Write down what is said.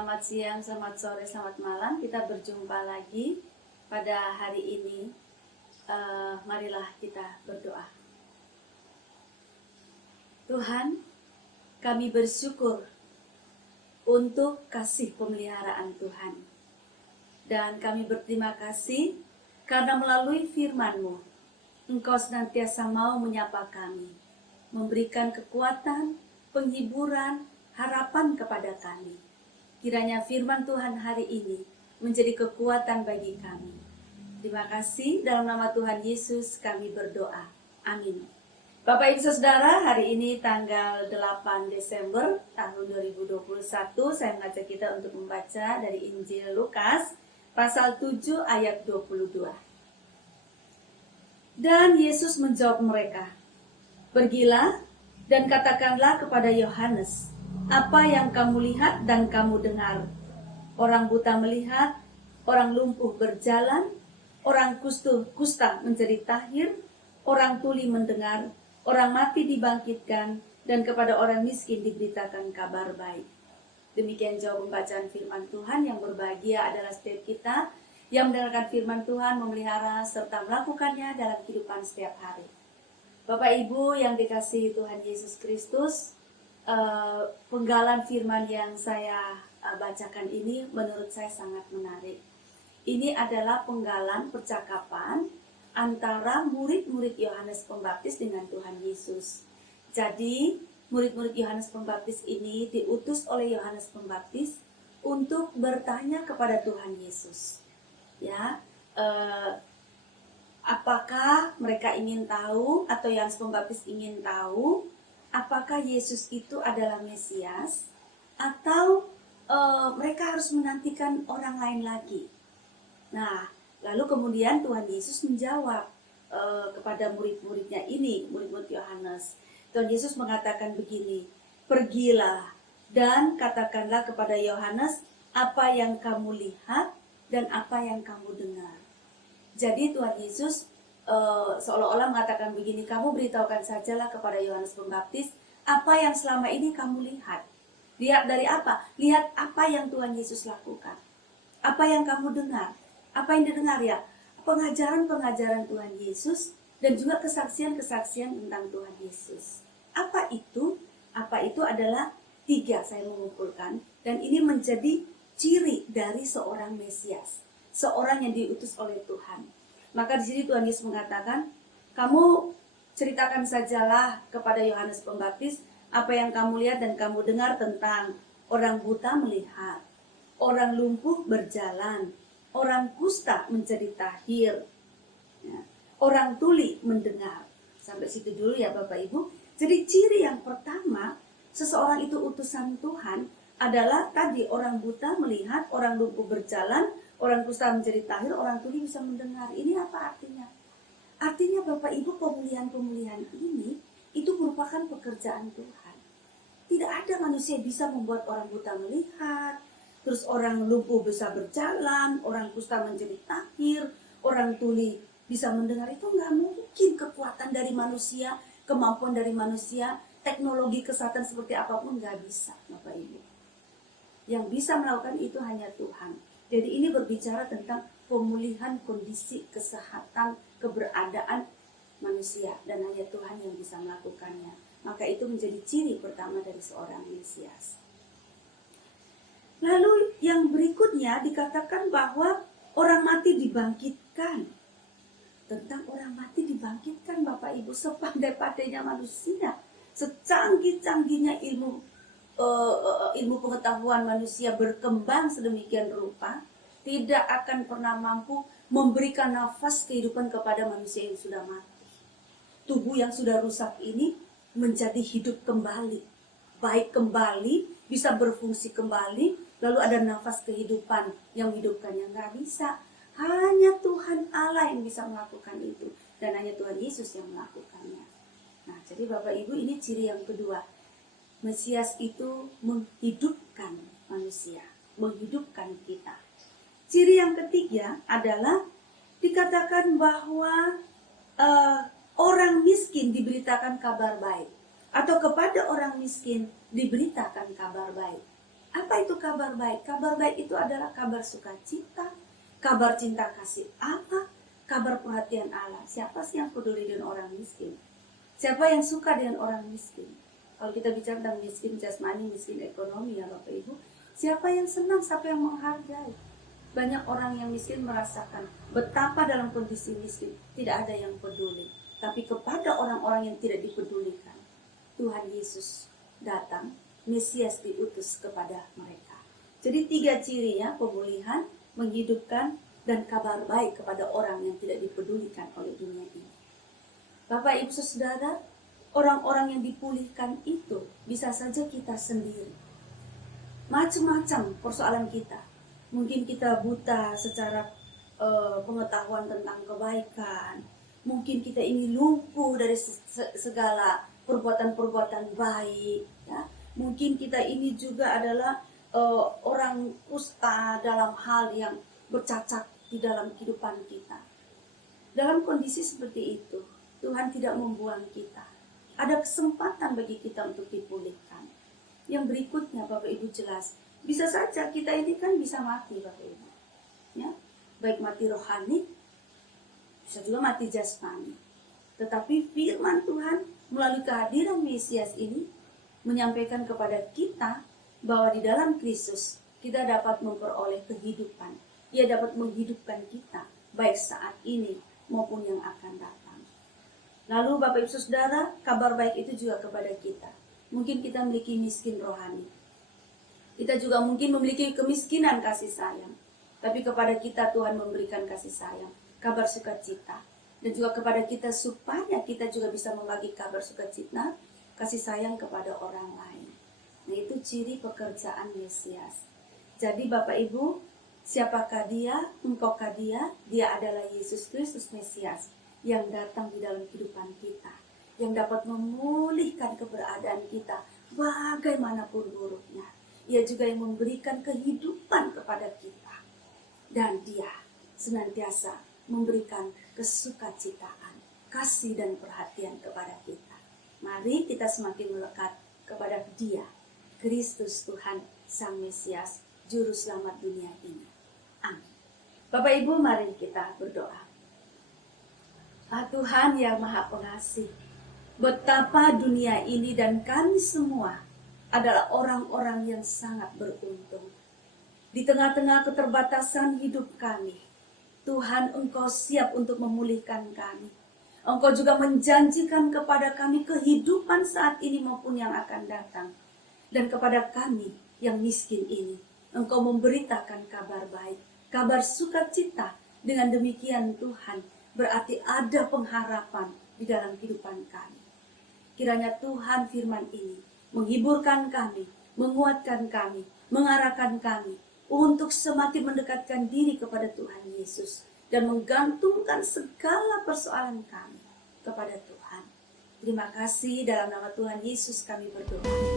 Selamat siang, selamat sore, selamat malam. Kita berjumpa lagi pada hari ini. Marilah kita berdoa. Tuhan, kami bersyukur untuk kasih pemeliharaan Tuhan. Dan kami berterima kasih karena melalui firman-Mu, Engkau senantiasa mau menyapa kami, memberikan kekuatan, penghiburan, harapan kepada kami. Kiranya firman Tuhan hari ini menjadi kekuatan bagi kami. Terima kasih, dalam nama Tuhan Yesus kami berdoa. Amin. Bapak Ibu Saudara, hari ini tanggal 8 Desember tahun 2021, saya mengajak kita untuk membaca dari Injil Lukas pasal 7 ayat 22. Dan Yesus menjawab mereka, "Pergilah dan katakanlah kepada Yohanes apa yang kamu lihat dan kamu dengar. Orang buta melihat, orang lumpuh berjalan, orang kusta menjadi tahir, orang tuli mendengar, orang mati dibangkitkan, dan kepada orang miskin diberitakan kabar baik." Demikian jawab pembacaan firman Tuhan. Yang berbahagia adalah setiap kita yang mendengarkan firman Tuhan, memelihara serta melakukannya dalam kehidupan setiap hari. Bapak Ibu yang dikasihi Tuhan Yesus Kristus, penggalan firman yang saya bacakan ini menurut saya sangat menarik. Ini adalah penggalan percakapan antara murid-murid Yohanes Pembaptis dengan Tuhan Yesus. Jadi murid-murid Yohanes Pembaptis ini diutus oleh Yohanes Pembaptis untuk bertanya kepada Tuhan Yesus. Ya, apakah mereka ingin tahu atau Yohanes Pembaptis ingin tahu apakah Yesus itu adalah Mesias atau mereka harus menantikan orang lain lagi. Nah, lalu kemudian Tuhan Yesus menjawab kepada murid-muridnya ini, murid-murid Yohanes. Tuhan Yesus mengatakan begini, "Pergilah dan katakanlah kepada Yohanes apa yang kamu lihat dan apa yang kamu dengar." Jadi Tuhan Yesus seolah-olah mengatakan begini, kamu beritahukan sajalah kepada Yohanes Pembaptis apa yang selama ini kamu lihat. Lihat dari apa? Lihat apa yang Tuhan Yesus lakukan. Apa yang kamu dengar? Apa yang didengar ya? Pengajaran-pengajaran Tuhan Yesus dan juga kesaksian-kesaksian tentang Tuhan Yesus. Apa itu? Apa itu adalah 3 saya mengumpulkan, dan ini menjadi ciri dari seorang Mesias, seorang yang diutus oleh Tuhan. Maka di sini Tuhan Yesus mengatakan, kamu ceritakan sajalah kepada Yohanes Pembaptis apa yang kamu lihat dan kamu dengar tentang orang buta melihat, orang lumpuh berjalan, orang kusta menjadi tahir, ya, orang tuli mendengar. Sampai situ dulu ya Bapak Ibu. Jadi ciri yang pertama, seseorang itu utusan Tuhan adalah tadi orang buta melihat, orang lumpuh berjalan, orang kusta menjadi tahir, orang tuli bisa mendengar. Ini apa artinya? Artinya Bapak Ibu, pemulihan-pemulihan ini itu merupakan pekerjaan Tuhan. Tidak ada manusia yang bisa membuat orang buta melihat, terus orang lumpuh bisa berjalan, orang kusta menjadi tahir, orang tuli bisa mendengar. Itu nggak mungkin. Kekuatan dari manusia, kemampuan dari manusia, teknologi kesehatan seperti apapun nggak bisa Bapak Ibu. Yang bisa melakukan itu hanya Tuhan. Jadi ini berbicara tentang pemulihan kondisi kesehatan, keberadaan manusia, dan hanya Tuhan yang bisa melakukannya. Maka itu menjadi ciri pertama dari seorang Mesias. Lalu yang berikutnya dikatakan bahwa orang mati dibangkitkan. Tentang orang mati dibangkitkan Bapak Ibu, sepandai-pandainya manusia, secanggih-canggihnya ilmu pengetahuan manusia berkembang sedemikian rupa, tidak akan pernah mampu memberikan nafas kehidupan kepada manusia yang sudah mati. Tubuh yang sudah rusak ini menjadi hidup kembali, baik kembali, bisa berfungsi kembali, lalu ada nafas kehidupan yang menghidupkannya. Nggak bisa. Hanya Tuhan Allah yang bisa melakukan itu, dan hanya Tuhan Yesus yang melakukannya. Nah, jadi Bapak Ibu, ini ciri yang kedua. Mesias itu menghidupkan manusia, menghidupkan kita. Ciri yang ketiga adalah dikatakan bahwa orang miskin diberitakan kabar baik, atau kepada orang miskin diberitakan kabar baik. Apa itu kabar baik? Kabar baik itu adalah kabar sukacita, kabar cinta kasih Allah, kabar perhatian Allah. Siapa sih yang peduli dengan orang miskin? Siapa yang suka dengan orang miskin? Kalau kita bicara tentang miskin jasmani, miskin ekonomi ya Bapak Ibu, siapa yang senang, siapa yang menghargai? Banyak orang yang miskin merasakan betapa dalam kondisi miskin tidak ada yang peduli. Tapi kepada orang-orang yang tidak dipedulikan, Tuhan Yesus datang, Mesias diutus kepada mereka. Jadi 3 ciri ya, pemulihan, menghidupkan, dan kabar baik kepada orang yang tidak dipedulikan oleh dunia ini. Bapak Ibu Saudara, orang-orang yang dipulihkan itu bisa saja kita sendiri. Macam-macam persoalan kita. Mungkin kita buta secara pengetahuan tentang kebaikan. Mungkin kita ini lumpuh dari segala perbuatan-perbuatan baik. Ya. Mungkin kita ini juga adalah orang kusta dalam hal yang bercacat di dalam kehidupan kita. Dalam kondisi seperti itu, Tuhan tidak membuang kita. Ada kesempatan bagi kita untuk dipulihkan. Yang berikutnya Bapak Ibu jelas, bisa saja kita ini kan bisa mati Bapak Ibu. Ya, baik mati rohani, bisa juga mati jasmani. Tetapi firman Tuhan melalui kehadiran Mesias ini menyampaikan kepada kita bahwa di dalam Kristus kita dapat memperoleh kehidupan. Ia dapat menghidupkan kita baik saat ini maupun yang akan datang. Lalu Bapak Ibu Saudara, kabar baik itu juga kepada kita. Mungkin kita memiliki miskin rohani. Kita juga mungkin memiliki kemiskinan kasih sayang. Tapi kepada kita Tuhan memberikan kasih sayang, kabar sukacita. Dan juga kepada kita supaya kita juga bisa membagi kabar sukacita, kasih sayang kepada orang lain. Nah itu ciri pekerjaan Mesias. Jadi Bapak Ibu, siapakah dia? Engkaukah dia? Dia adalah Yesus Kristus Mesias yang datang di dalam kehidupan kita, yang dapat memulihkan keberadaan kita bagaimanapun buruknya. Ia juga yang memberikan kehidupan kepada kita, dan dia senantiasa memberikan kesukacitaan, kasih dan perhatian kepada kita. Mari kita semakin melekat kepada dia, Kristus Tuhan Sang Mesias, Juru Selamat dunia ini. Amin. Bapak Ibu, mari kita berdoa. Tuhan yang Maha Pengasih, betapa dunia ini dan kami semua adalah orang-orang yang sangat beruntung. Di tengah-tengah keterbatasan hidup kami, Tuhan Engkau siap untuk memulihkan kami. Engkau juga menjanjikan kepada kami kehidupan saat ini maupun yang akan datang. Dan kepada kami yang miskin ini, Engkau memberitakan kabar baik, kabar sukacita. Dengan demikian Tuhan, berarti ada pengharapan di dalam kehidupan kami. Kiranya Tuhan firman ini menghiburkan kami, menguatkan kami, mengarahkan kami untuk semakin mendekatkan diri kepada Tuhan Yesus dan menggantungkan segala persoalan kami kepada Tuhan. Terima kasih, dalam nama Tuhan Yesus kami berdoa.